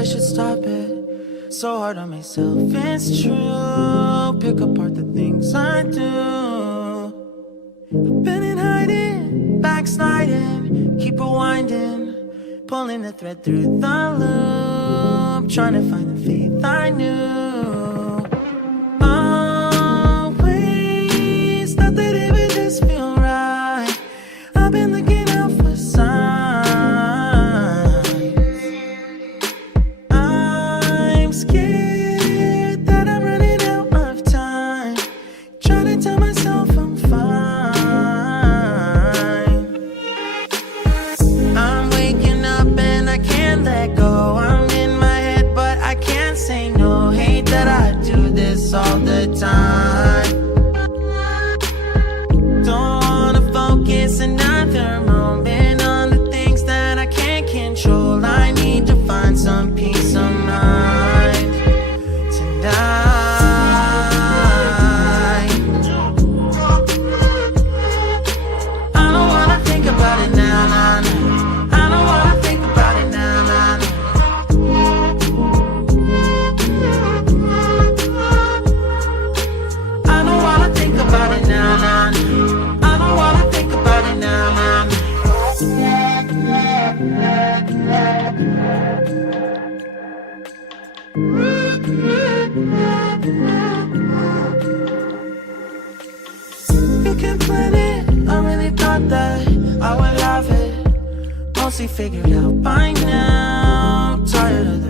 I should stop it. So hard on myself, it's true. Pick apart the things I do. I've been in hiding, backsliding, keep rewinding, pulling the thread through the loop, trying to find the faith I knew. Always thought that it would just feel right. I've been looking out for signs. I'm scared that I'm running out of time, trying to tell myself I'm fine. I'm waking up and I can't let go. I'm in my head but I can't say no. Hate that I do this all the time. Don't wanna focus another moment on the things that I can't control. I need to find some peace of mind tonight. I don't wanna think about it now, nah, nah. I don't wanna think about it now, nah, nah. I don't wanna think about it now, nah, nah. I don't wanna think about it now, nah, nah. You can plan it, I really thought that I would have it mostly figured out by now. Tired of the